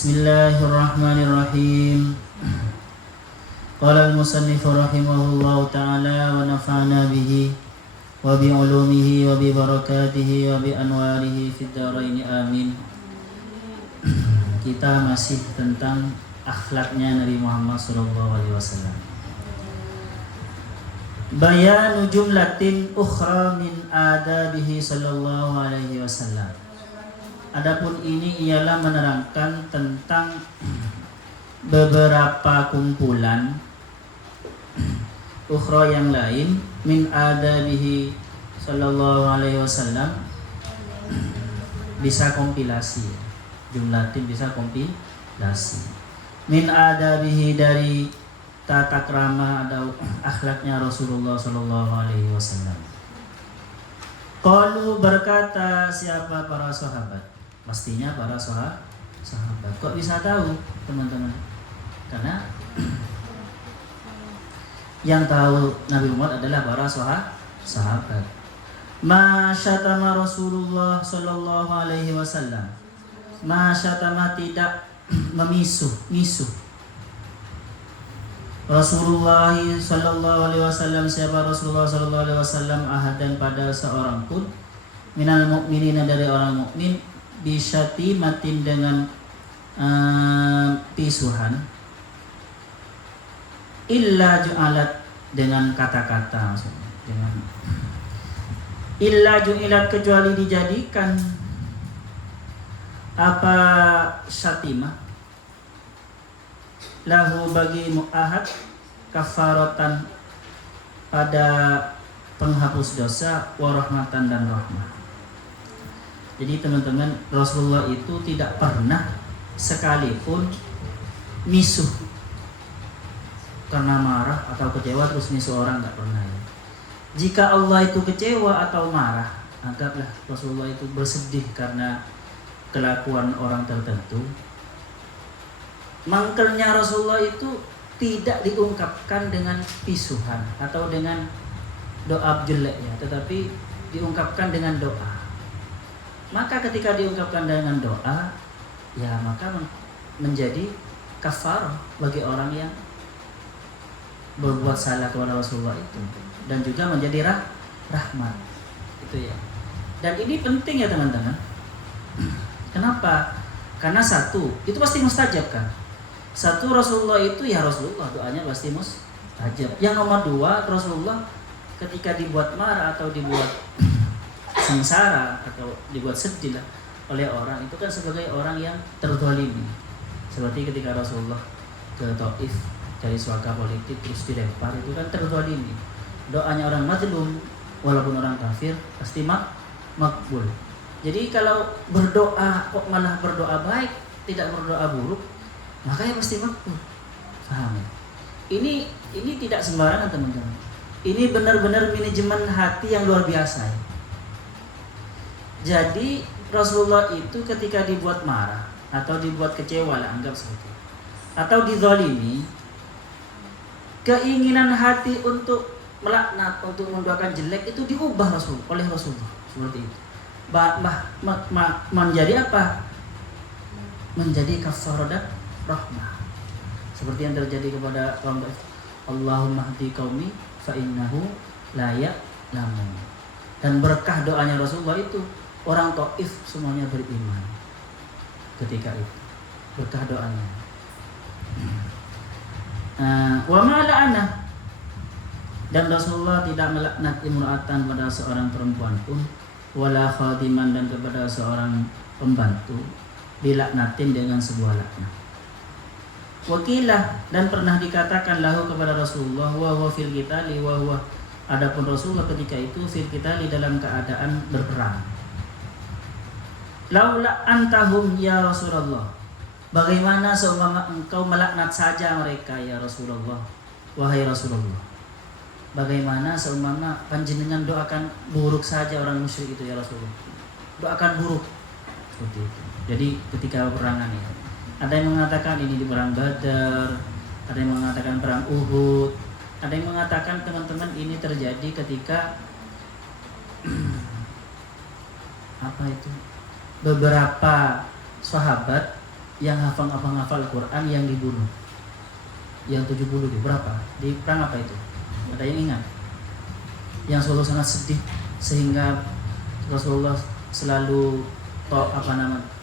Bismillahirrahmanirrahim. Qala al-musannif rahimahullahu ta'ala wa nafa'na bihi wa bi ulumihi wa bi barakatihi wa bi anwarihi fid dharain amin. Kita masih tentang akhlaknya Nabi Muhammad sallallahu alaihi wasallam. Bayanu jumlatin ukhra min adabihi sallallahu alaihi wasallam. Adapun ini ialah menerangkan tentang beberapa kumpulan ukhra yang lain min adabihi sallallahu alaihi wasallam. Bisa kompilasi, jumlatin bisa kompilasi. Min adabihi dari tata krama atau akhlaknya Rasulullah sallallahu alaihi wasallam. Qalu berkata siapa para sahabat? Pastinya para sahabat. Kok bisa tahu teman-teman? Karena yang tahu Nabi Muhammad adalah para sahabat. Ma syatama Rasulullah sallallahu alaihi wasallam. Ma syatama tidak misuh. Rasulullah sallallahu alaihi wasallam, siapa Rasulullah sallallahu alaihi wasallam, ahadan pada seorang pun minal mukminina dari orang mukmin bisyati matin dengan pisuhan illa ju'alat dengan kata-kata dengan illa ju'ilat kecuali dijadikan apa syatimah lahu bagi mu'ahad kafaratan pada penghapus dosa warahmatan dan rahmah. Jadi teman-teman, Rasulullah itu tidak pernah sekalipun misuh karena marah atau kecewa terus misuh orang, nggak pernah ya. Jika Allah itu kecewa atau marah, anggaplah Rasulullah itu bersedih karena kelakuan orang tertentu. Mangkelnya Rasulullah itu tidak diungkapkan dengan pisuhan atau dengan doa jelek ya, tetapi diungkapkan dengan doa. Maka ketika diungkapkan dengan doa, ya maka menjadi kafarah bagi orang yang berbuat salah kepada Rasulullah itu, dan juga menjadi rahmat itu ya. Dan ini penting ya teman-teman. Kenapa? Karena satu, itu pasti mustajab kan. Satu, Rasulullah itu ya Rasulullah, doanya pasti mustajab. Yang nomor dua, Rasulullah ketika dibuat marah atau dibuat sengsara atau dibuat sedih lah oleh orang, itu kan sebagai orang yang terzalimi. Seperti ketika Rasulullah ke Taif dari suaka politik terus dilempar, itu kan terzalimi. Doanya orang mazlum walaupun orang kafir pasti makbul. Jadi kalau berdoa kok malah berdoa baik, tidak berdoa buruk, makanya pasti makbul. Paham ya? Ini tidak sembarangan teman-teman. Ini benar-benar manajemen hati yang luar biasa ya. Jadi Rasulullah itu ketika dibuat marah atau dibuat kecewa lah, anggap seperti itu, atau dizalimi, keinginan hati untuk melaknat, untuk mendoakan jelek itu diubah oleh Rasulullah seperti itu. Menjadi apa? Menjadi kafarah rahmah. Seperti yang terjadi kepada kaum Taif. Allahumma hdi qaumi fa innahu la ya'lamun. Dan berkah doanya Rasulullah itu, orang Taif semuanya beriman ketika itu, berkah doanya. Wa ma la'ana, dan Rasulullah tidak melaknat imra'atan pada seorang perempuan pun, wala khadiman, dan kepada seorang pembantu dilaknatin dengan sebuah laknat. Wakilah, dan pernah dikatakan lahu kepada Rasulullah, wa huwa fil qitali, wa huwa, adapun Rasulullah ketika itu fil qitali dalam keadaan berperang. Laula antahum ya Rasulullah, bagaimana seumpama engkau melaknat saja mereka ya Rasulullah, wahai Rasulullah. Bagaimana seumpama panjenengan doakan buruk saja orang musyrik itu ya Rasulullah, doakan buruk seperti itu. Jadi ketika peperangan ya, ada yang mengatakan ini di perang Badar, ada yang mengatakan perang Uhud, ada yang mengatakan teman-teman ini terjadi ketika apa itu, beberapa sahabat yang hafal Quran yang dibunuh, yang 70 itu berapa? Di perang apa itu? Ada yang ingat? Yang Rasulullah sangat sedih sehingga Rasulullah selalu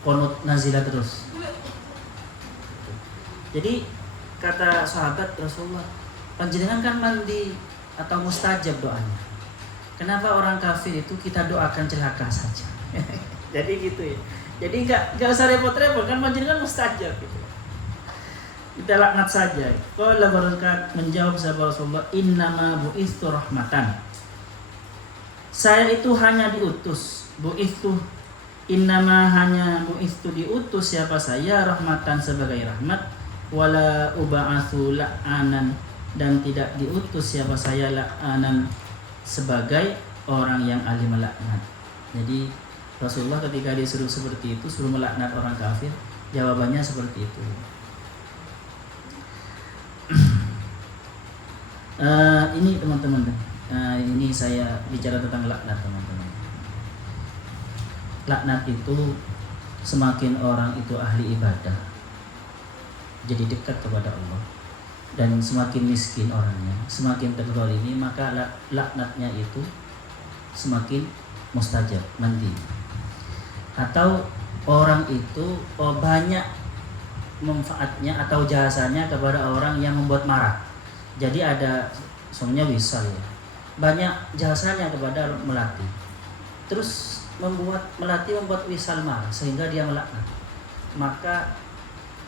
qunut nazilah terus. Jadi kata sahabat Rasulullah, panjenengan kan mandi atau mustajab doanya. Kenapa orang kafir itu kita doakan celaka saja? Jadi gitu ya. Jadi enggak usah repot-repot, kan panjenengan mustajab gitu. Kita laknat saja. Qala barakat menjawab sahabat Rasulullah, innama bu'istu rahmatan. Saya itu hanya diutus. Bu'istu innama hanya bu'istu diutus siapa saya rahmatan sebagai rahmat, wala uba'atsu la'anan, dan tidak diutus siapa saya la'anan sebagai orang yang ahli melaknat. Jadi Rasulullah ketika disuruh seperti itu, suruh melaknat orang kafir, jawabannya seperti itu. Ini teman-teman, ini saya bicara tentang laknat teman-teman. Laknat itu semakin orang itu ahli ibadah, jadi dekat kepada Allah, dan semakin miskin orangnya, semakin terzalimi, maka laknatnya itu semakin mustajab nanti. Atau orang itu banyak manfaatnya atau jasanya kepada orang yang membuat marah. Jadi ada semuanya wisal ya. Banyak jasanya kepada melati. Terus melati membuat wisal marah sehingga dia melaknat. Maka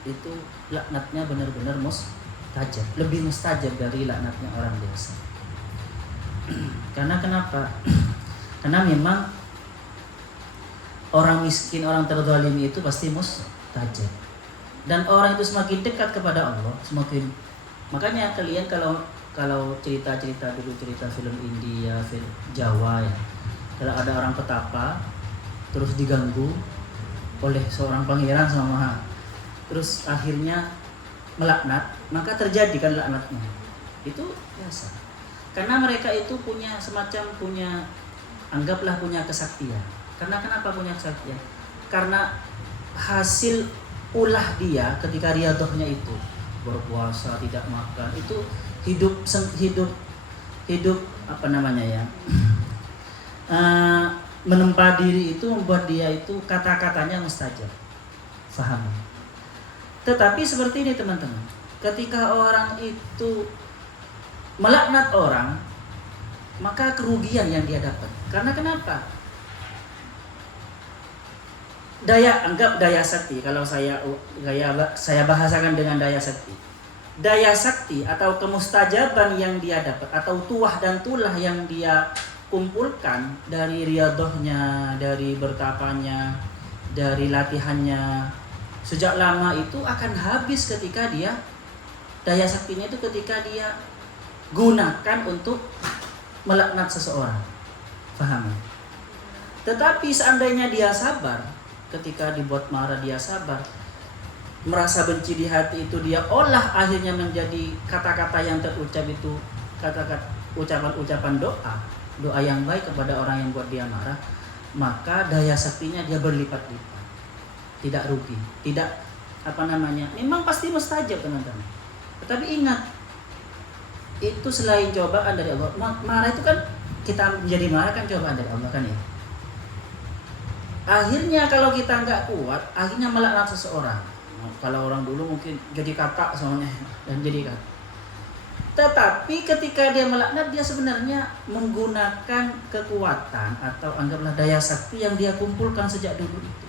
itu laknatnya benar-benar mustajab, lebih mustajab dari laknatnya orang biasa. Karena kenapa? Karena memang orang miskin, orang terzalimi itu pasti mustajab. Dan orang itu semakin dekat kepada Allah, semakin. Makanya kalian kalau cerita-cerita dulu, cerita film India, film Jawa ya. Kalau ada orang petapa terus diganggu oleh seorang pangeran sama, terus akhirnya melaknat, maka terjadi kan laknatnya. Itu biasa. Karena mereka itu anggaplah punya kesaktian. Karena kenapa punya kesaktian? Karena hasil ulah dia ketika riyadhahnya itu berpuasa, tidak makan, itu hidup apa namanya ya? Menempa diri itu membuat dia itu kata-katanya mustajab. Faham? Tetapi seperti ini teman-teman, ketika orang itu melaknat orang, maka kerugian yang dia dapat. Karena kenapa? Anggap daya sakti, kalau saya bahasakan dengan daya sakti. Daya sakti atau kemustajaban yang dia dapat, atau tuah dan tulah yang dia kumpulkan dari riyadhahnya, dari bertapanya, dari latihannya sejak lama, itu akan habis ketika dia daya saktinya itu ketika dia gunakan untuk melaknat seseorang. Paham? Tetapi seandainya dia sabar, ketika dibuat marah dia sabar, merasa benci di hati itu dia olah akhirnya menjadi kata-kata yang terucap itu, kata-kata ucapan doa yang baik kepada orang yang buat dia marah, maka daya saktinya dia berlipat-lipat, tidak rugi, tidak memang pasti mustajab teman-teman. Tetapi ingat, itu selain cobaan dari Allah. Marah itu kan, kita menjadi marah kan cobaan dari Allah kan ya. Akhirnya kalau kita nggak kuat, akhirnya melaknat seseorang. Kalau orang dulu mungkin jadi kata soalnya, dan jadi kata. Tetapi ketika dia melaknat, dia sebenarnya menggunakan kekuatan atau anggaplah daya sakti yang dia kumpulkan sejak dulu itu.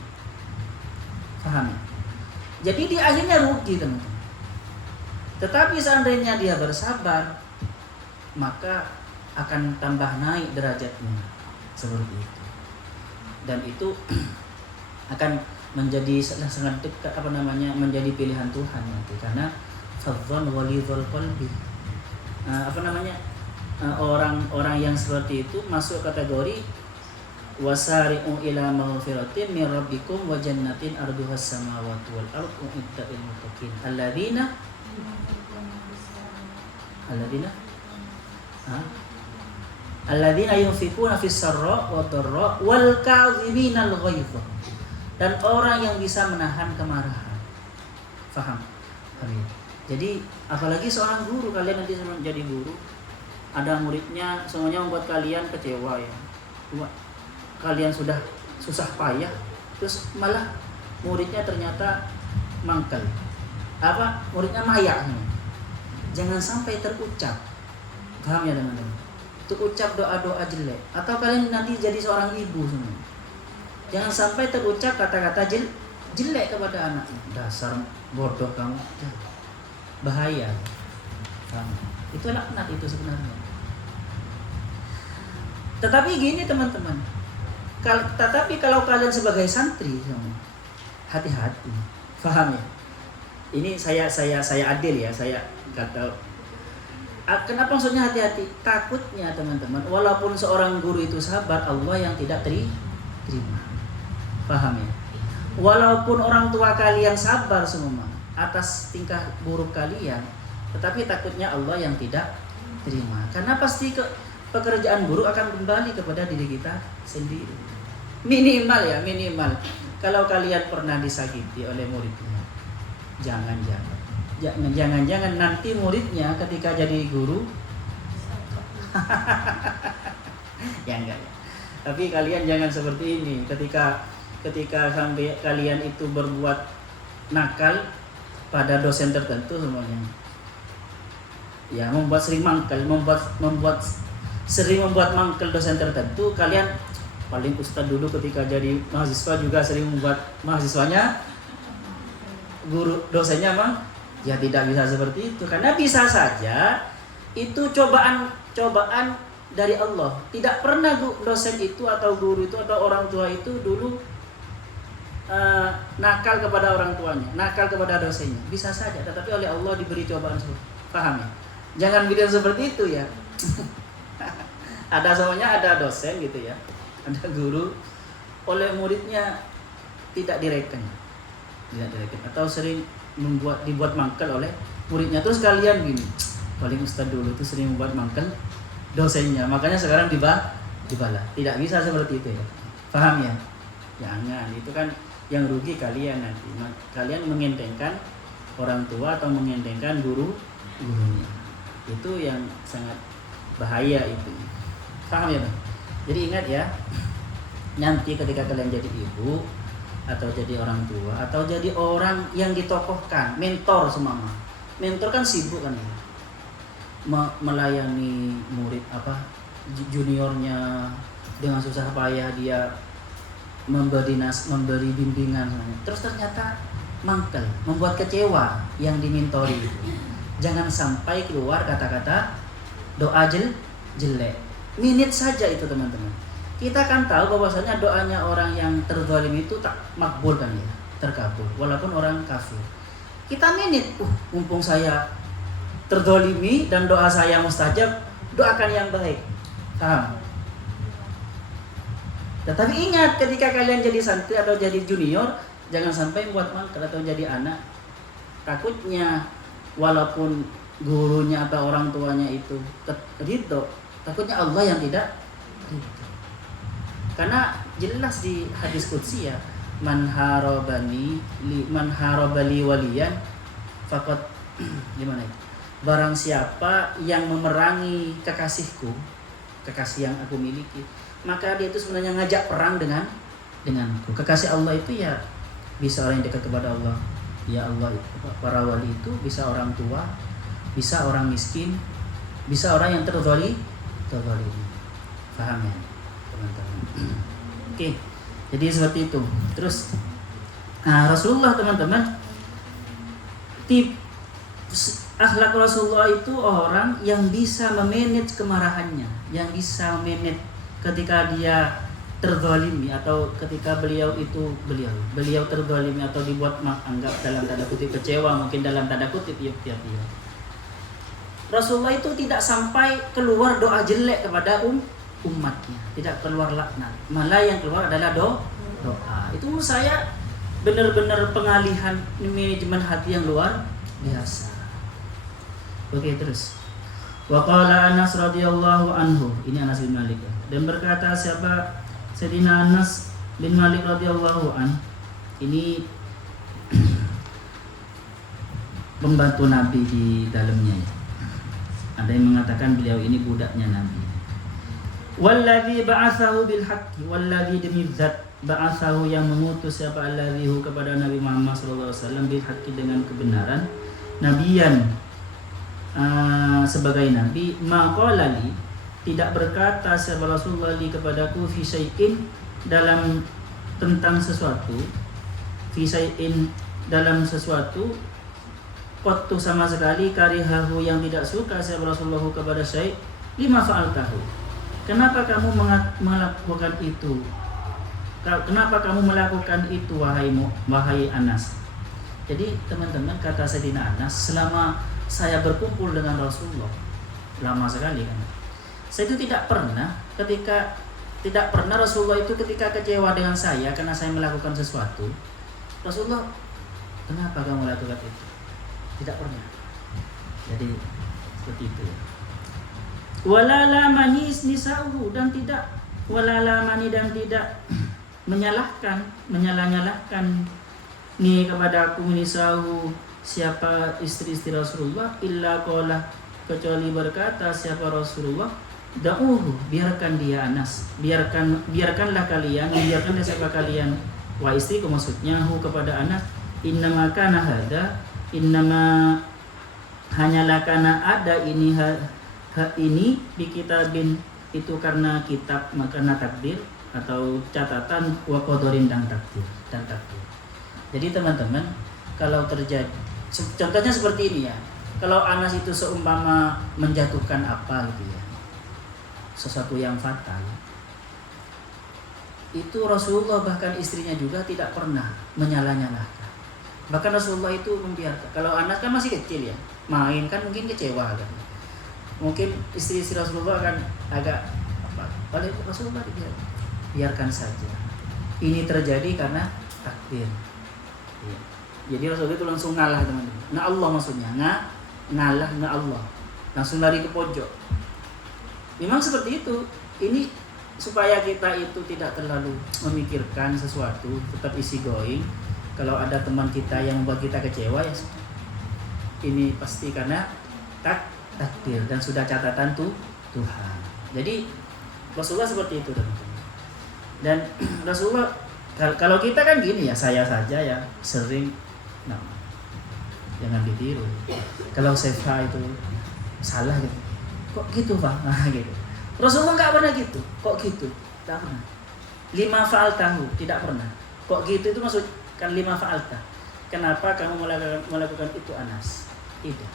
Paham? Jadi dia akhirnya rugi teman-teman. Tetapi seandainya dia bersabar, maka akan tambah naik derajatnya seperti itu. Dan itu akan menjadi sangat dekat menjadi pilihan Tuhan nanti, karena fadhlan walidhul qalbi. Orang-orang yang seperti itu masuk kategori wasari'u ila maghfiratin min rabbikum wa jannatin arduhas samawati wal ardu uiddat lil muttaqin alladzina yunfikuna fis sarra wa dharra wal kadhiminal ghaidh, dan orang yang bisa menahan kemarahan Faham? Amin. Jadi apalagi seorang guru, kalian nanti menjadi guru, ada muridnya semuanya membuat kalian kecewa ya. Kalian sudah susah payah, terus malah muridnya ternyata mangkel. Muridnya mayak. Jangan sampai terucap. Paham ya teman-teman? Terucap doa-doa jelek. Atau kalian nanti jadi seorang ibu semua. Jangan sampai terucap kata-kata jelek kepada anaknya. Dasar bodoh kamu. Bahaya. Itu laknat itu sebenarnya. Tetapi gini teman-teman. Tetapi kalau kalian sebagai santri, hati-hati. Paham ya? Ini saya adil ya, saya kata. Kenapa maksudnya hati-hati? Takutnya teman-teman, walaupun seorang guru itu sabar, Allah yang tidak terima. Paham ya? Walaupun orang tua kalian sabar semua atas tingkah buruk kalian, tetapi takutnya Allah yang tidak terima. Karena pasti pekerjaan buruk akan kembali kepada diri kita sendiri. Minimal ya, minimal. Kalau kalian pernah disakiti oleh muridnya, jangan nanti muridnya ketika jadi guru ya enggak ya. Tapi kalian jangan seperti ini. Ketika sampai kalian itu berbuat nakal pada dosen tertentu semuanya, ya membuat mangkel dosen tertentu, kalian paling ustaz dulu ketika jadi mahasiswa juga sering membuat mahasiswanya guru dosennya ya tidak bisa seperti itu, karena bisa saja itu cobaan dari Allah. Tidak pernah dosen itu atau guru itu atau orang tua itu dulu nakal kepada orang tuanya, nakal kepada dosennya. Bisa saja, tetapi oleh Allah diberi cobaan seperti itu. Paham ya? Jangan bilang seperti itu ya. Ada dosen gitu ya, ada guru oleh muridnya tidak direken atau sering dibuat mangkel oleh muridnya. Terus kalian gini, paling ustaz dulu itu sering membuat mangkel dosennya, makanya sekarang dibala. Tidak bisa seperti itu ya. Paham ya? Jangan, itu kan yang rugi kalian nanti. Kalian mengentengkan orang tua atau mengentengkan gurunya. Itu yang sangat bahaya itu. Paham ya Bang? Jadi ingat ya, nanti ketika kalian jadi ibu atau jadi orang tua atau jadi orang yang ditokohkan, mentor semama. Mentor kan sibuk kan ya. Melayani murid juniornya dengan susah payah, dia memberi bimbingan, terus ternyata mangkel, membuat kecewa yang dimentori itu. Jangan sampai keluar kata-kata doa jelek. Minit saja itu teman-teman. Kita kan tahu bahwasanya doanya orang yang terzalim itu tak makbul kan ya, terkabul walaupun orang kafir. Kita minit, mumpung saya terzalimi dan doa saya mustajab, doakan yang baik. Paham? Tetapi ingat, ketika kalian jadi santri atau jadi junior, jangan sampai buat mangkel atau jadi anak. Takutnya walaupun gurunya atau orang tuanya itu ridho, takutnya Allah yang tidak ridho. Karena jelas di hadis qudsi ya, man harabali waliyan faqad gimana itu? Barang siapa yang memerangi kekasihku, kekasih yang aku miliki, maka dia itu sebenarnya ngajak perang denganku. Kekasih Allah itu ya bisa orang yang dekat kepada Allah, ya Allah. Para wali itu bisa orang tua, bisa orang miskin, bisa orang yang terzalimi. Paham ya teman-teman? Oke, jadi seperti itu. Terus Rasulullah teman-teman, akhlak Rasulullah itu orang yang bisa memanage kemarahannya, yang bisa memanage ketika dia terzalimi atau ketika beliau terzalimi atau dibuat anggap dalam tanda kutip kecewa, mungkin dalam tanda kutip ya. Rasulullah itu tidak sampai keluar doa jelek kepada umatnya, tidak keluar laknat, malah yang keluar adalah doa. Itu menurut saya benar-benar pengalihan manajemen hati yang luar biasa. Oke, terus wa qala Anas radhiyallahu anhu, ini Anas bin Malik, dan berkata siapa Sayyidina Anas bin Malik radhiyallahu an, ini pembantu Nabi di dalamnya ya. Ada yang mengatakan beliau ini budaknya Nabi. Walladzi ba'atsahu bil haqqi, walladzi demi zat ba'atsahu yang mengutus siapa alladzi kepada Nabi Muhammad sallallahu alaihi wasallam bil haqqi dengan kebenaran, nabiyan sebagai nabi, maqala li tidak berkata siapa Rasulullah li kepadaku fi syai'in dalam tentang sesuatu, fi syai'in dalam sesuatu, qattu sama sekali karihahu yang tidak suka siapa Rasulullah kepada syai', lima fa'altahu. Kenapa kamu melakukan itu? Kenapa kamu melakukan itu wahai Anas? Jadi teman-teman, kata Sayyidina Anas, selama saya berkumpul dengan Rasulullah lama sekali kan. Saya itu tidak pernah Rasulullah itu ketika kecewa dengan saya karena saya melakukan sesuatu, Rasulullah, kenapa kamu melakukan itu? Tidak pernah. Jadi seperti itu ya. Walalamani nisa'uhu, dan tidak menyalah-nyalahkan ni kepada aku nisa'uhu siapa istri-istri Rasulullah, illa qala kecuali berkata siapa Rasulullah, da'uhu, biarkan dia Anas, biarkanlah kalian, biarkanlah siapa kalian, wa istriku maksudnya, hu kepada Anas, innama kana hada, innama hanyalah kana ada ini ini di kitabin, itu karena kitab, karena takdir atau catatan, wa qadorin dan takdir. Jadi teman-teman, kalau terjadi contohnya seperti ini ya, kalau Anas itu seumpama menjatuhkan apa gitu ya, sesuatu yang fatal, itu Rasulullah bahkan istrinya juga tidak pernah menyalah-nyalahkan. Bahkan Rasulullah itu membiarkan. Kalau Anas kan masih kecil ya, main kan mungkin kecewa kan. Mungkin istri-istri Rasulullah akan agak apa? Oleh Rasulullah biarkan saja. Ini terjadi karena takdir. Ya. Jadi Rasulullah itu langsung ngalah teman-teman. Nah Allah maksudnya, ngalah Allah. Langsung lari ke pojok. Memang seperti itu. Ini supaya kita itu tidak terlalu memikirkan sesuatu, tetap easy going. Kalau ada teman kita yang membuat kita kecewa ya, ini pasti karena takdir dan sudah catatan Tuhan. Jadi Rasulullah seperti itu teman-teman. Dan Rasulullah, kalau kita kan gini ya, saya saja ya sering, nah, jangan ditiru. Kalau saya itu salah gitu, kok gitu Pak? Nah gitu. Rasulullah nggak pernah gitu. Kok gitu? Tidak pernah. Lima fa'altahu, tidak pernah. Kok gitu itu maksudkan lima fa'altah. Kenapa kamu melakukan itu Anas? Tidak.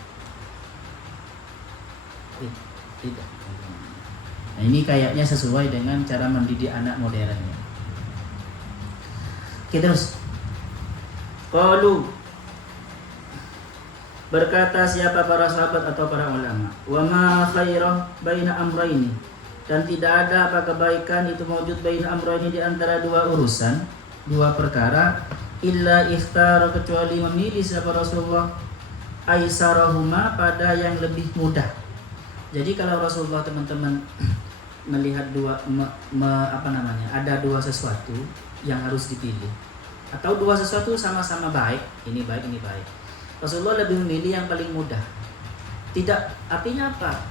Nah ini kayaknya sesuai dengan cara mendidik anak modernnya. Kita terus. Qalu, berkata siapa para sahabat atau para ulama, wa ma khairah baina amrayni, dan tidak ada apa kebaikan itu mewujud baina amrayni di antara dua urusan, dua perkara, illa ikhtara kecuali memilih siapa Rasulullah aisarahuma pada yang lebih mudah. Jadi kalau Rasulullah teman-teman melihat ada dua sesuatu yang harus dipilih, atau dua sesuatu sama-sama baik, ini baik, ini baik, Rasulullah lebih memilih yang paling mudah. Tidak, artinya apa?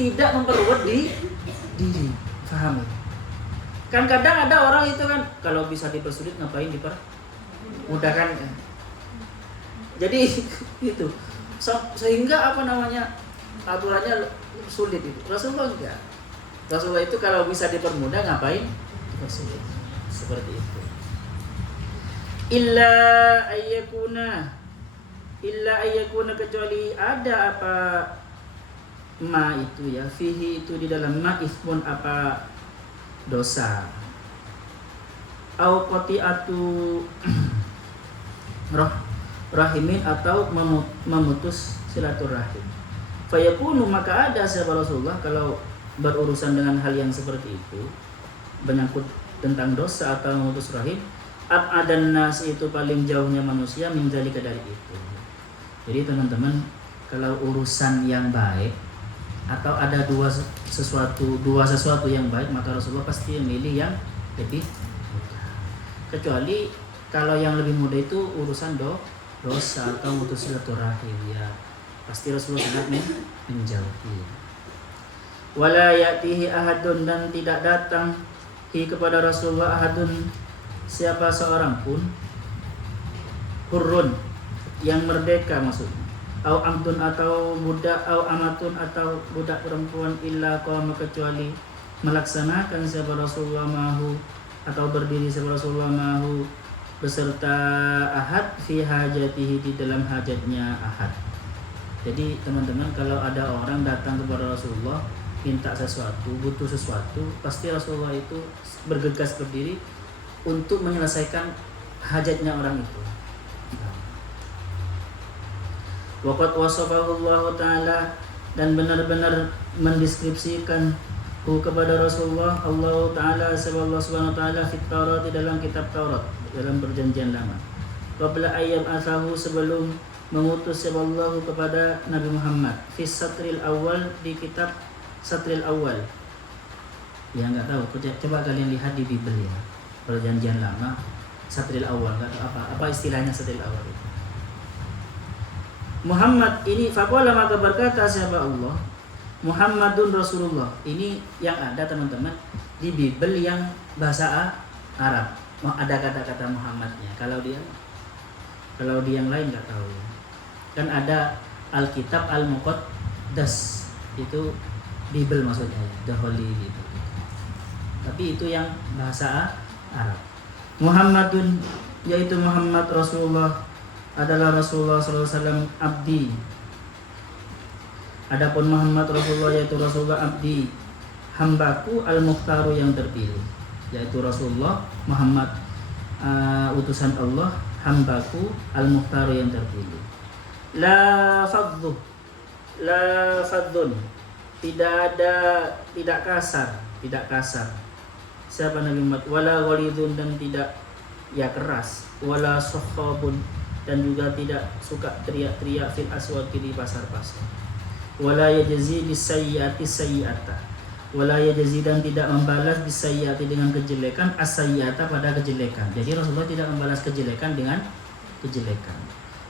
Tidak memperbuat diri, pahami? Kan kadang ada orang itu kan kalau bisa dipersulit ngapain dipermudahkan? Jadi itu sehingga aturannya sulit itu. Rasulullah enggak. Rasulullah itu kalau bisa dipermudah ngapain? Dipersulit. Seperti itu. Illa ayyakuna kecuali ada apa ma itu ya, fihi itu di dalam ma ismun apa dosa. Au qati'atu rahimin atau memutus silaturahim. Fayakunu maka ada sahabat Rasulullah kalau berurusan dengan hal yang seperti itu, menyangkut tentang dosa atau memutus rahim, ab'adan nas itu paling jauhnya manusia min zalika dari itu. Jadi teman-teman, kalau urusan yang baik atau ada dua sesuatu yang baik, maka Rasulullah pasti memilih yang lebih mudah. Kecuali kalau yang lebih mudah itu urusan dosa atau putus silaturahim, ya pasti Rasulullah sangat menjauhi. Wala ya'tihi ahadun, dan tidak datang kepada Rasulullah ahadun, siapa seorang pun, hurrun, yang merdeka maksudnya, au amdun, atau budak, au amatun, atau budak perempuan, illa qama, kecuali melaksanakan siapa Rasulullah mahu, atau berdiri siapa Rasulullah mahu beserta ahad, fi hajatihi, di dalam hajatnya ahad. Jadi teman-teman, kalau ada orang datang kepada Rasulullah minta sesuatu, butuh sesuatu, pasti Rasulullah itu bergegas berdiri untuk menyelesaikan hajatnya orang itu. Waqad wasafahu Allah Ta'ala, dan benar-benar mendeskripsikan kepada Rasulullah Allah Ta'ala, Allah Subhanahu Wa Ta'ala, fit Taurat, di dalam kitab Taurat, dalam perjanjian lama. Qabla ayyam asahu, sebelum mengutus Allah kepada Nabi Muhammad, fi satril awal, di kitab Satril Awal. Ya nggak tahu, coba kalian lihat di Bible ya, perjanjian lama, Satril Awal, nggak tahu apa istilahnya Satril Awal itu. Muhammad ini, faqala, maka berkata siapa Allah, Muhammadun Rasulullah. Ini yang ada teman-teman di Bible yang bahasa Arab, ada kata-kata Muhammadnya. Kalau di yang lain nggak tahu ya. Kan ada Alkitab Al-Muqaddas, itu Bible maksudnya, The Holy Bible. Tapi itu yang bahasa Arab. Muhammadun, yaitu Muhammad Rasulullah, adalah Rasulullah SAW, abdi. Adapun Muhammad Rasulullah, yaitu Rasulullah abdi, hambaku al-mukhtaru, yang terpilih. Yaitu Rasulullah Muhammad, utusan Allah, hambaku al-mukhtaru, yang terpilih. La faddu, la faddun, tidak kasar. Siapa Nabi Muhammad? Wala ghalidun, dan tidak ya keras. Wala sukhabun, dan juga tidak suka teriak-teriak fil aswaqi, di pasar-pasar. Wala yajzi bisayyiati sayyi'ata, wala yajzi, dan tidak membalas bisayyiati, dengan kejelekan, as-sayyi'ata, pada kejelekan. Jadi Rasulullah tidak membalas kejelekan dengan kejelekan.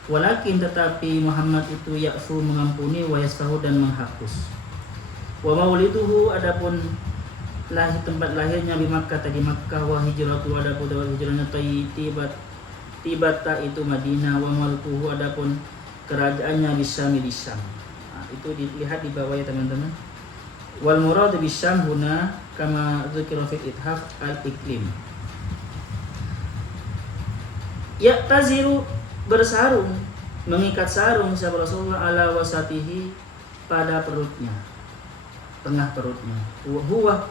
Walakin, tetapi Muhammad itu ya'fu, mengampuni, wa yasfahu, dan menghapus. Wa mauliduhu, adapun tempat lahirnya di Makkah, di Makkah, wa hijratu, adapun hijrahnya tibata, itu Madinah, wa malkuhu, adapun kerajaannya di Syam, di Syam. Nah, itu dilihat di bawah ya teman-teman. Wal murad bi Syam huna kama dzikra fi ithaf al-iklim. Ya taziru, bersarung, mengikat sarung siapa Rasulullah, ala wasatihi, pada perutnya, tengah perutnya. Huwa,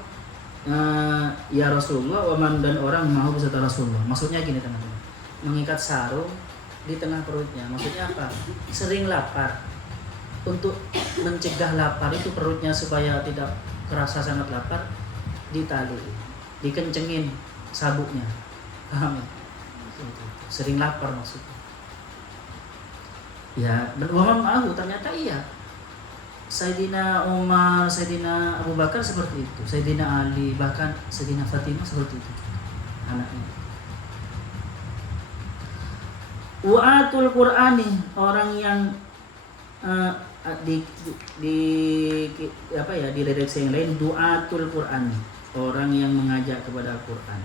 ya Rasulullah, waman, dan orang mau beserta Rasulullah. Maksudnya gini teman-teman, mengikat sarung di tengah perutnya, maksudnya apa? Sering lapar. Untuk mencegah lapar itu perutnya supaya tidak kerasa sangat lapar, ditali, dikencengin sabuknya, paham ya? Sering lapar maksudnya. Ya, dan waman ma'ahu, ternyata iya. Sayyidina Umar, Sayyidina Abu Bakar seperti itu, Sayyidina Ali, bahkan Sayyidina Fatimah seperti itu anaknya. Wa'atul Qur'ani, orang yang di redaksi yang lain, du'atul Qur'ani, orang yang mengajak kepada Al-Qur'an.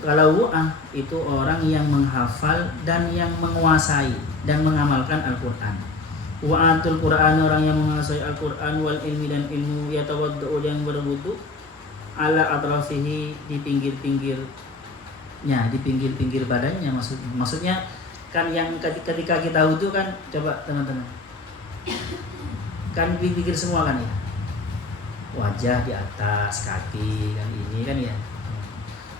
Kalau wa'ah itu orang yang menghafal dan yang menguasai dan mengamalkan Al-Qur'an. Wa'atul Qur'an, orang yang menguasai Al-Qur'an, wal ilmi, dan ilmu, yatawadda'u, yang berwudu, ala atrafihi, di pinggir-pinggirnya, di pinggir-pinggir badannya, maksudnya kan yang ketika kita wudu kan, coba teman-teman, kan pinggir semua kan ya, wajah di atas, kaki kan, ini kan ya.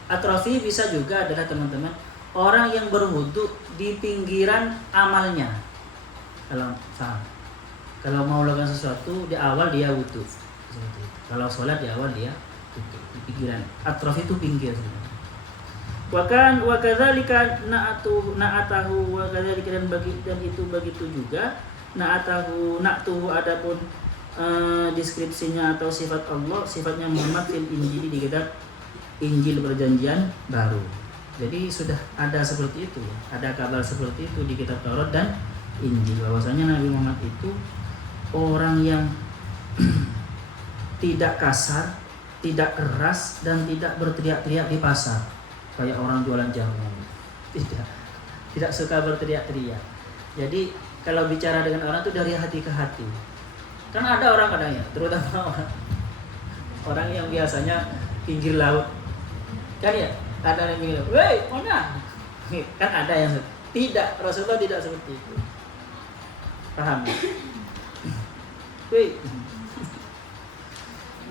Atrafi bisa juga adalah teman-teman orang yang berwudu di pinggiran amalnya. Kalau mau lakukan sesuatu di awal dia wudu, kalau sholat di awal dia wudu di pinggiran. Atrafi itu pinggir. Wakan wakadzalika na'atahu, wakadzalika, dan itu begitu juga na'tuhu, adapun deskripsinya atau sifat Allah, sifatnya Muhammad fil Injil, di kitab Injil perjanjian baru. Jadi sudah ada seperti itu ya. Ada kabar seperti itu di kitab Taurat dan Injil, bahwasanya Nabi Muhammad itu orang yang tidak kasar, tidak keras, dan tidak berteriak-teriak di pasar kayak orang jualan jamu. Tidak suka berteriak-teriak. Jadi kalau bicara dengan orang itu dari hati ke hati. Kan ada orang kadang ya, terutama orang yang biasanya pinggir laut, kan ya, ada yang pinggir laut, woi mana? Kan ada yang tidak, Rasulullah tidak seperti itu. Paham? Woi.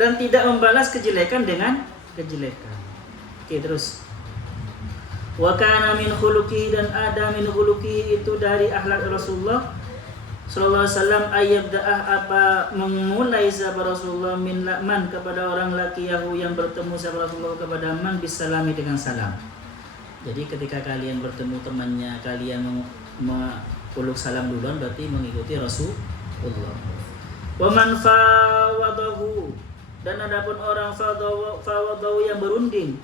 Dan tidak membalas kejelekan dengan kejelekan. Oke, terus. Wa kana min khuluqihi, dan ada min khuluqihi itu dari akhlak Rasulullah sallallahu alaihi wasallam, ayyabda'ah, apa memulai sahabat Rasulullah min man kepada orang laqiyahu yang bertemu sahabat Rasulullah kepada man bisalami dengan salam. Jadi ketika kalian bertemu temannya, kalian meluk salam duluan, berarti mengikuti Rasulullah. Wa man fawadahu, dan adapun orang fawadahu yang berunding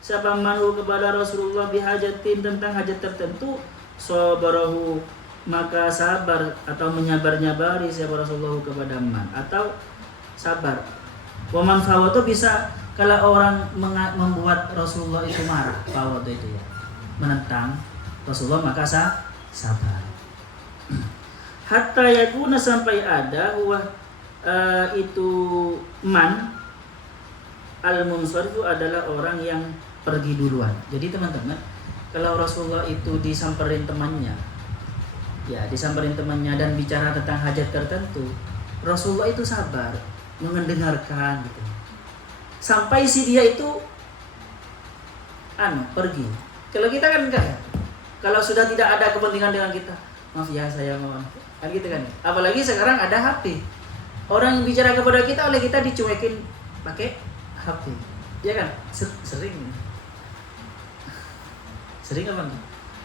siapa manhu kepada Rasulullah bihajatin tentang hajat tertentu, sabarahu, maka sabar atau menyabar-nyabari siapa Rasulullah kepada man, atau sabar. Wa man fawadahu, bisa kalau orang membuat Rasulullah itu marah, fawadahu itu ya, menentang Rasulullah, maka sabar. Hatta yakuna, sampai ada itu man al-munsarifu adalah orang yang pergi duluan. Jadi teman-teman, kalau Rasulullah itu disamperin temannya, ya disamperin temannya dan bicara tentang hajat tertentu, Rasulullah itu sabar mendengarkan gitu, sampai si dia itu pergi. Kalau kita kan enggak ya. Kalau sudah tidak ada kepentingan dengan kita, maaf ya saya mohon, kan gitu kan. Apalagi sekarang ada HP. Orang yang bicara kepada kita, oleh kita dicuekin pakai HP, ya kan? Sering apa?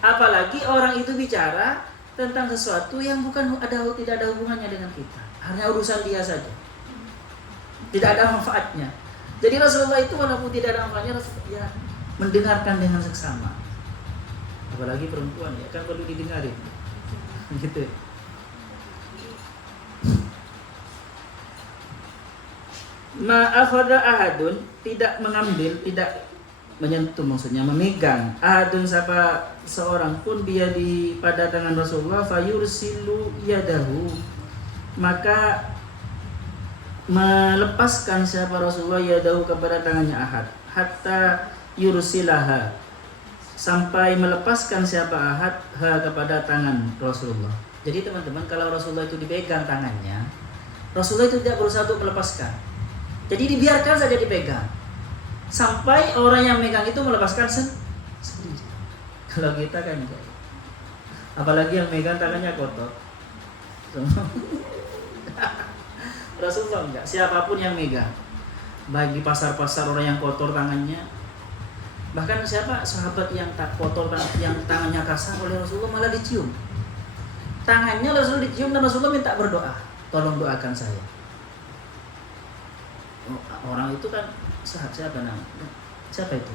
Apalagi orang itu bicara tentang sesuatu yang tidak ada hubungannya dengan kita, hanya urusan dia saja, tidak ada manfaatnya. Jadi Rasulullah itu walaupun tidak ada manfaatnya, ya mendengarkan dengan seksama. Apalagi perempuan ya kan perlu didengarin, gitu. Ma'akhadha ahadun, tidak mengambil, tidak menyentuh, maksudnya memegang, ahadun siapa seorang pun biyadi pada tangan Rasulullah, fayursilu yadahu, maka melepaskan siapa Rasulullah yadahu kepada tangannya ahad, hatta yursilaha, sampai melepaskan siapa ahad kepada tangan Rasulullah. Jadi teman-teman, kalau Rasulullah itu dipegang tangannya, Rasulullah itu tidak berusaha untuk melepaskan. Jadi dibiarkan saja dipegang sampai orang yang megang itu melepaskan sendiri. Kalau kita kan enggak. Apalagi yang megang tangannya kotor. Rasulullah enggak. Siapapun yang megang, baik di pasar-pasar orang yang kotor tangannya, bahkan siapa sahabat yang tak kotor, yang tangannya kasar, oleh Rasulullah malah dicium. Tangannya Rasulullah dicium dan Rasulullah minta berdoa, tolong doakan saya. Orang itu kan siapa namanya? Siapa itu?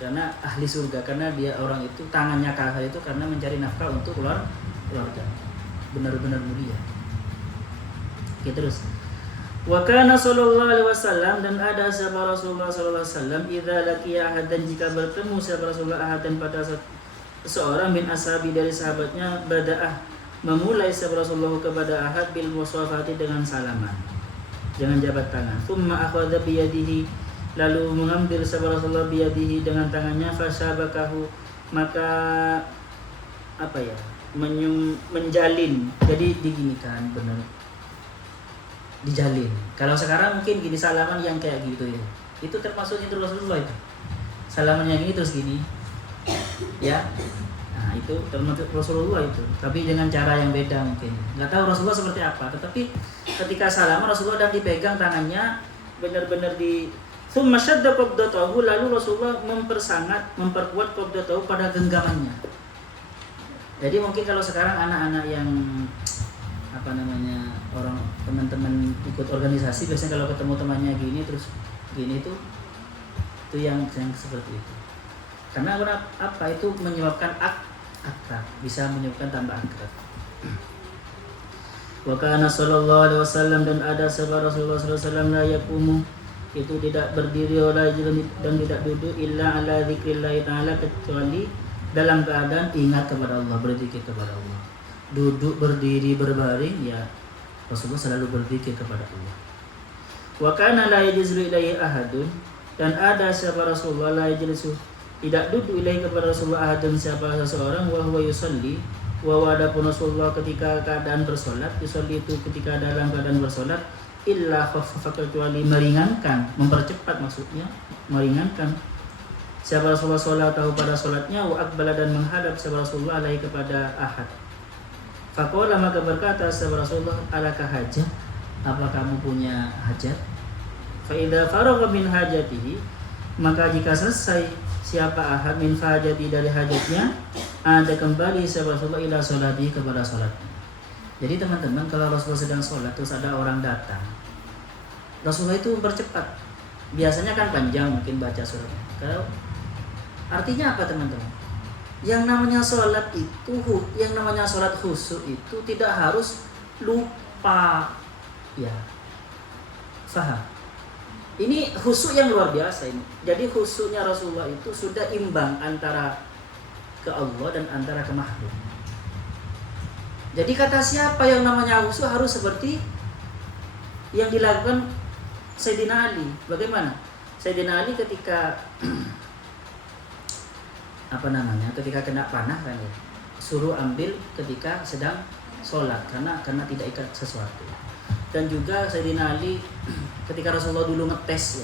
Karena ahli surga, karena dia orang itu tangannya kasar itu karena mencari nafkah untuk keluarga. Benar-benar mulia. Oke, terus. Wa kana sallallahu alaihi wasallam, dan ada sahabat Rasulullah sallallahu alaihi wasallam, idza laqiya ahadan, jika bertemu sahabat Rasulullah ahadan pada seorang min ashabi dari sahabatnya, bada'ah, memulai sahabat Rasulullah kepada ahad bil musafahati, dengan salaman, dengan jabat tangan. Thumma akhadha biyadihi, lalu mengambil sahabat Rasulullah biyadihi, dengan tangannya, fasabakahu, maka menjalin. Jadi diginikan, benar, dijalin. Kalau sekarang mungkin gini salaman yang kayak gitu ya, itu termasuk itu Rasulullah itu salaman yang ini terus gini ya. Nah, itu termasuk Rasulullah itu, tapi dengan cara yang beda mungkin. Nggak tahu Rasulullah seperti apa, tetapi ketika salaman Rasulullah dan dipegang tangannya benar-benar di thumma shadda qabdatahu, lalu Rasulullah memperkuat qabdatahu pada genggamannya. Jadi mungkin kalau sekarang anak-anak yang orang teman-teman ikut organisasi, biasanya kalau ketemu temannya gini terus gini itu Itu yang seperti itu. Karena apa itu menyebabkan akrab, bisa menyebabkan tambah akrab. Wa kana sallallahu alaihi wasallam, dan ada sahabat Rasulullah sallallahu alaihi wasallam la yaqumu, itu tidak berdiri dan tidak duduk illa ala zikrillah taala, kecuali dalam keadaan ingat kepada Allah, berzikir kepada Allah. Duduk, berdiri, berbaring, ya Rasulullah selalu berzikir kepada Allah. Wa kana la yajlisu ilaihi ahadun, dan ada siapa Rasulullah la yajlisu, tidak duduk ilaihi kepada Rasulullah ahadun, siapa seseorang, wa huwa yusalli, wa adapun Rasulullah ketika keadaan bersolat, yusalli itu ketika dalam keadaan bersolat, illa khaffafa, kecuali meringankan, mempercepat, maksudnya meringankan. Siapa Rasulullah sholat tahu pada sholatnya, wa akbala, dan menghadap siapa Rasulullah alaihi kepada ahad. Faqala, maka berkata siapa Rasulullah, alaka hajat, apa kamu punya hajat? Fa idza faragha min hajatihi, maka jika selesai siapa ahad min hajati, dari hajatnya, ada kembali siapa Rasulullah ila sholati, kepada sholatnya. Jadi teman-teman, kalau Rasulullah sedang sholat terus ada orang datang, Rasulullah itu bercepat. Biasanya kan panjang mungkin baca suratnya. Kalau artinya apa teman-teman? Yang namanya sholat itu, yang namanya sholat khusyuk itu tidak harus lupa, ya. Faham? Ini khusyuk yang luar biasa ini. Jadi khusyuknya Rasulullah itu sudah imbang antara ke Allah dan antara ke makhluk. Jadi kata siapa yang namanya khusyuk harus seperti yang dilakukan Sayyidina Ali. Bagaimana? Sayyidina Ali ketika ketika kena panah kan ya, suruh ambil ketika sedang sholat karena tidak ikat sesuatu. Dan juga Sayyidina Ali ketika Rasulullah dulu ngetes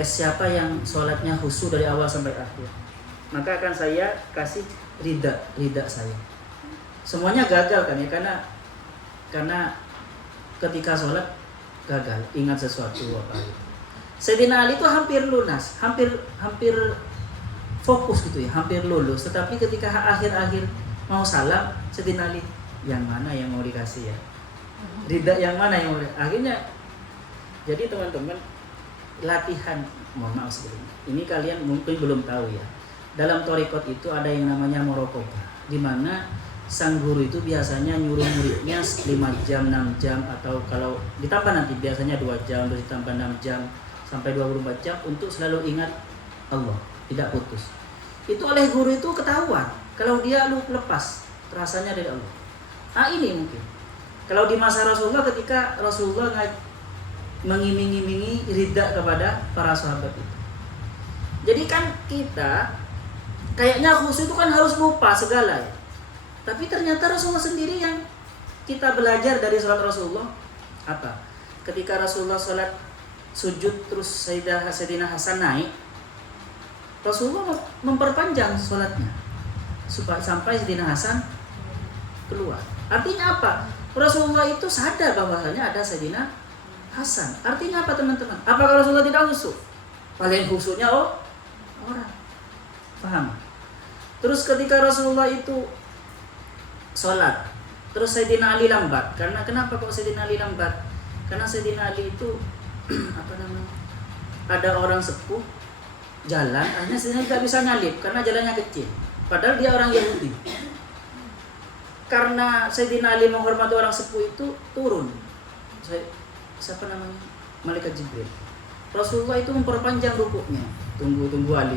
siapa yang sholatnya khusyuk dari awal sampai akhir, maka akan saya kasih ridha saya. Semuanya gagal kan ya, karena ketika sholat gagal ingat sesuatu apa itu. Sayyidina Ali itu hampir lunas, hampir fokus gitu ya, hampir lulus. Tetapi ketika akhir-akhir mau salam, Sayyidina Ali, yang mana yang mau dikasih ya? Ridha yang mana yang mau dikasih? Akhirnya, jadi teman-teman, latihan, mohon maaf sebelumnya, ini kalian mungkin belum tahu ya. Dalam thariqat itu ada yang namanya muraqabah, di mana sang guru itu biasanya nyuruh muridnya 5 jam, 6 jam, atau kalau ditambah nanti biasanya 2 jam, terus ditambah 6 jam, sampai 24 jam untuk selalu ingat Allah, tidak putus. Itu oleh guru itu ketahuan kalau dia lepas rasanya dari Allah. Ini mungkin kalau di masa Rasulullah, ketika Rasulullah mengiming-imingi ridha kepada para sahabat itu. Jadi kan kita kayaknya khusyuk itu kan harus lupa segala ya. Tapi ternyata Rasulullah sendiri yang kita belajar dari sholat Rasulullah apa? Ketika Rasulullah sholat sujud terus Sayyidina Hasan naik, Rasulullah memperpanjang sholatnya sampai Sayyidina Hasan keluar. Artinya apa? Rasulullah itu sadar bahwasanya ada Sayyidina Hasan. Artinya apa teman-teman? Apakah Rasulullah tidak khusyuk? Paling khusyuknya orang. Paham? Terus ketika Rasulullah itu sholat, terus Sayyidina Ali lambat. Kenapa kok Sayyidina Ali lambat? Karena Sayyidina Ali itu ada orang sepuh jalan, akhirnya Sayyidina Ali tidak bisa nyalip karena jalannya kecil. Padahal dia orang Yahudi. Karena Sayyidina Ali menghormati orang sepuh itu, turun Malaikat Jibril. Rasulullah itu memperpanjang rukuknya, tunggu Ali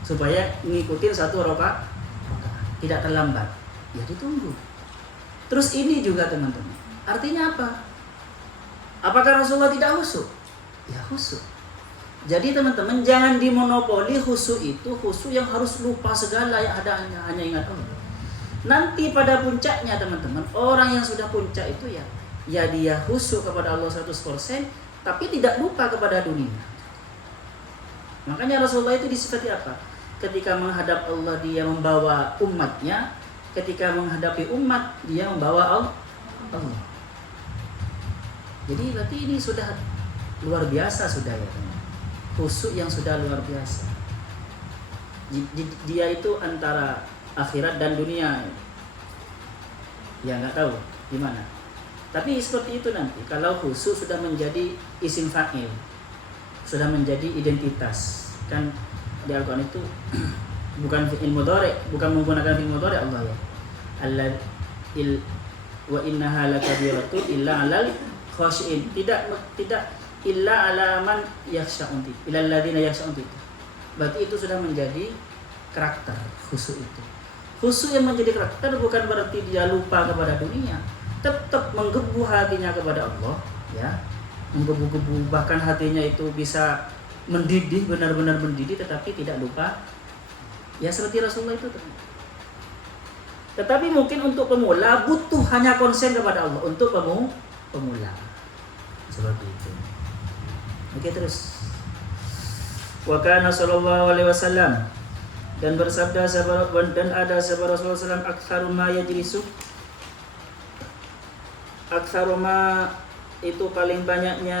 supaya ngikutin satu rakaat, tidak terlambat. Ya ditunggu. Terus ini juga teman-teman, artinya apa? Apakah Rasulullah tidak khusyuk? Ya khusyuk. Jadi teman-teman, jangan dimonopoli khusyuk itu khusyuk yang harus lupa segala yang ada, hanya ingat Allah. Nanti pada puncaknya teman-teman, orang yang sudah puncak itu ya dia khusyuk kepada Allah 100%, tapi tidak lupa kepada dunia. Makanya Rasulullah itu disifati apa? Ketika menghadap Allah dia membawa umatnya, ketika menghadapi umat dia membawa Allah. Jadi berarti ini sudah luar biasa sudah ya teman. Khusyuk yang sudah luar biasa. Dia itu antara akhirat dan dunia. Ya nggak tahu gimana. Tapi seperti itu nanti. Kalau khusyuk sudah menjadi isim fa'il. sudah menjadi identitas. Kan di Al-Qur'an itu bukan fi'il mudhari, bukan menggunakan fi'il mudhari Allah ya. Wa innaha lakabiratun illa 'alal khashiin. Tidak illa 'ala man yakhsha'un. Illa alladziina yakhsha'un. Berarti itu sudah menjadi karakter khusyuk itu. Khusyuk yang menjadi karakter bukan berarti dia lupa kepada dunia, tetap menggebu hatinya kepada Allah, ya. Menggebu-gebu, bahkan hatinya itu bisa mendidih, benar-benar mendidih, tetapi tidak lupa. Ya seperti Rasulullah itu. Tetapi mungkin untuk pemula butuh hanya konsen kepada Allah untuk pemula. Seperti itu. Oke, terus. Wa kana sallallahu alaihi wasallam, dan bersabda dan ada sahabat Rasulullah SAW, aktsaru ma yajlisu, aktsaru ma itu paling banyaknya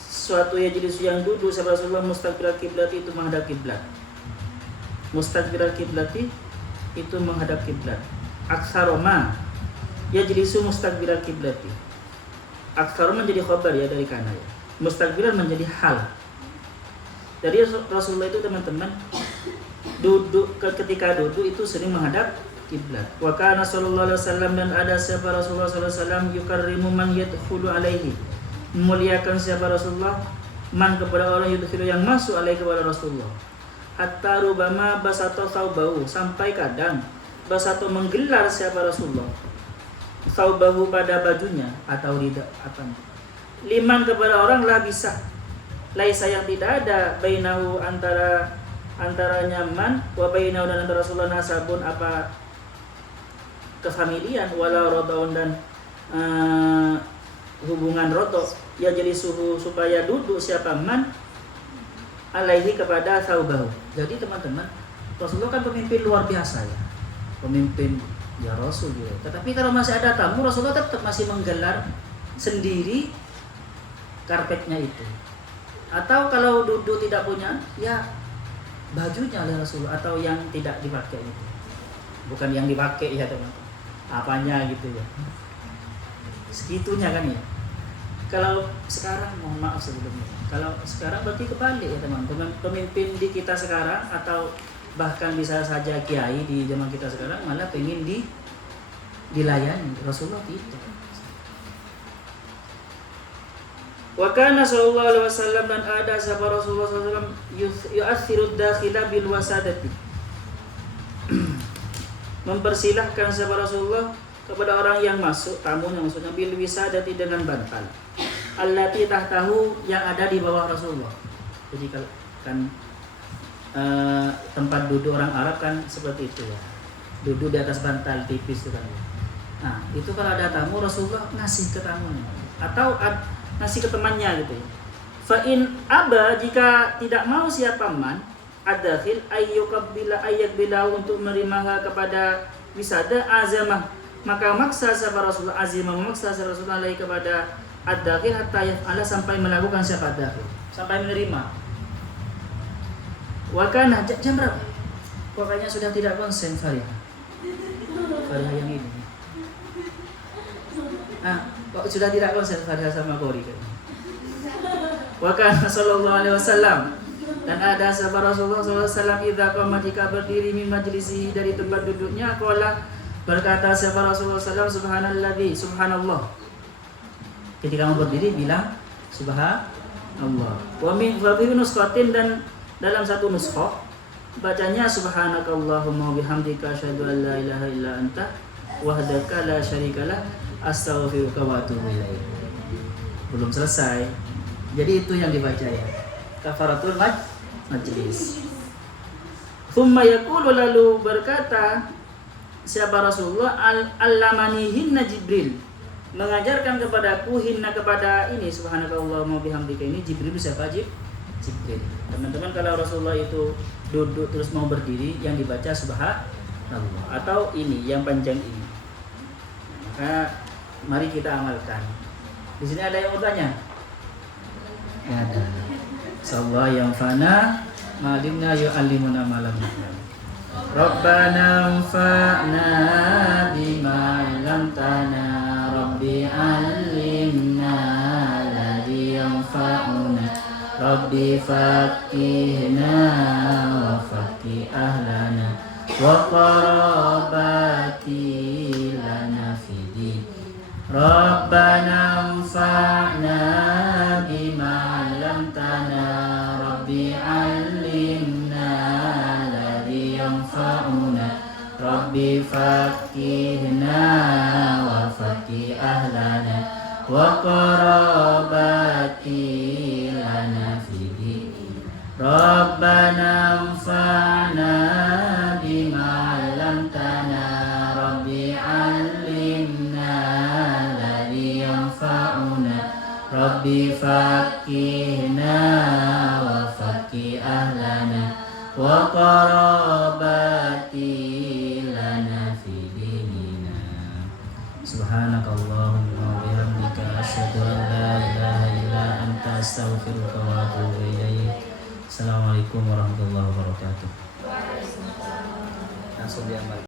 suatu yajlisu yang duduk sahabat Rasulullah mustaqbilal kiblat itu menghadap kiblat. Mustaqbilal kiblati itu menghadap kiblat. Aktsaru ma yajlisu mustaqbilal kiblati. Aktsaru menjadi khabar ya dari kana ya. Mustaqbilan menjadi hal. Jadi Rasulullah itu teman-teman ketika duduk itu sering menghadap kiblat. Wa kana sallallahu alaihi wasallam, dan ada siapa Rasulullah sallallahu alaihi wasallam yukarrimu man yadkhulu alaihi, memuliakan siapa Rasulullah man kepada orang yadkhulu yang masuk alaihi kepada Rasulullah. Hatta rubama basato thawbahu, sampai kadang basato menggelar siapa Rasulullah thawbahu pada bajunya atau rida apa. Liman kepada orang lah bisa laisa yang tidak ada bainahu antaranya man wa bainahu dan antara Rasulullah nasabun apa kefamilian wala rodaun dan hubungan roto ya, jadi suhu supaya duduk siapa man alaihi kepada thawbahu. Jadi teman-teman, Rasulullah kan pemimpin luar biasa ya, pemimpin ya Rasul gitu. Tetapi kalau masih ada tamu, Rasulullah tetap masih menggelar sendiri karpetnya itu. Atau kalau duduk tidak punya, ya bajunya oleh Rasulullah atau yang tidak dipakai itu. Bukan yang dipakai ya teman-teman. Apanya gitu ya. Segitunya kan ya. Kalau sekarang, mohon maaf sebelumnya. Kalau sekarang berarti kebalik ya teman-teman. Pemimpin di kita sekarang atau bahkan bisa saja kiai di zaman kita sekarang malah pengen dilayani. Rasulullah tidak. Wa kana sallallahu alaihi wasallam, dan ada sahabat Rasulullah sallallahu alaihi wasallam yu'athiru dakhila bil wasadati, mempersilahkan sahabat Rasulullah kepada orang yang masuk, tamunya maksudnya, bil wisadati dengan bantal. Allati tahtahu, yang ada di bawah Rasulullah. Jadi kalau kan tempat duduk orang Arab kan seperti itu ya. Duduk di atas bantal tipis itu kan. Nah, itu kalau ada tamu Rasulullah ngasih ke tamunya atau ngasih ke temannya gitu ya. Fa in aba, jika tidak mau siapa man adakhil ayyukabbila ayyakbila, untuk menerima kepada wisada azamah, maka maksa sahabat Rasulullah azimah, memaksa sahabat Rasulullah alaihi kepada ad-dakhil hatta yaf'ala, sampai melakukan siapa ad-dakhil, sampai menerima. Wa kana jam berapa? Pokoknya sudah tidak konsen Faria yang ini. Kok sudah tidak konsen Faria sama Kori kan? Wa kana sallallahu alaihi wasallam, dan ada sahabat Rasulullah sallallahu alaihi wasallam idza qama, jika berdiri min majlisihi, dari tempat duduknya, qala, berkata sahabat Rasulullah sallallahu alaihi wasallam, subhanalladzi, subhanallah. Ketika kamu berdiri bilang subhanallah. Wa min nuskatin, dan dalam satu nuskah bacanya subhanakallahumma bihamdika asyhadu an la ilaha illa anta wahdaka la syarikalah astaghfiruka wa atubu ilaik. Belum selesai. Jadi itu yang dibaca ya. Kafaratul majlis. Thumma yaqulu, lalu berkata siapa Rasulullah, allamanihinna Jibril, mengajarkan kepadaku, hinna kepada ini subhanakallahumma bihamdika, ini Jibril. Siapa Jibril. Teman-teman, kalau Rasulullah itu duduk terus mau berdiri, yang dibaca subhanallah, atau ini yang panjang ini. Maka mari kita amalkan. Di sini ada yang mau tanya? Ya, ada. Sallallahu yang fana malimna yu'allimuna ma lam na'lam. Rabbana anfa'na bima 'allamtana, rabbi 'allimna alladhi yanfa'una Rabbi faqihna wa faqih ahlana wa qarabati lana fidi Rabbana anfa'na bima 'allamtana Rabbi 'allimna alladhi yanfa'una Rabbi faqihna wa faqih ahlana wa qarabati lana fidi Rabbana anfa'na bima 'allamtana Rabbi 'allimna alladhi yanfa'una Rabbi faqihna wa faqih ahlana wa qarabati lana fi dinina Subhanakallahumma wa bihamdika asyhadu an la ilaha illa anta astaghfiruka wa atubu ilaik. Assalamualaikum warahmatullahi wabarakatuh. Langsung diamal.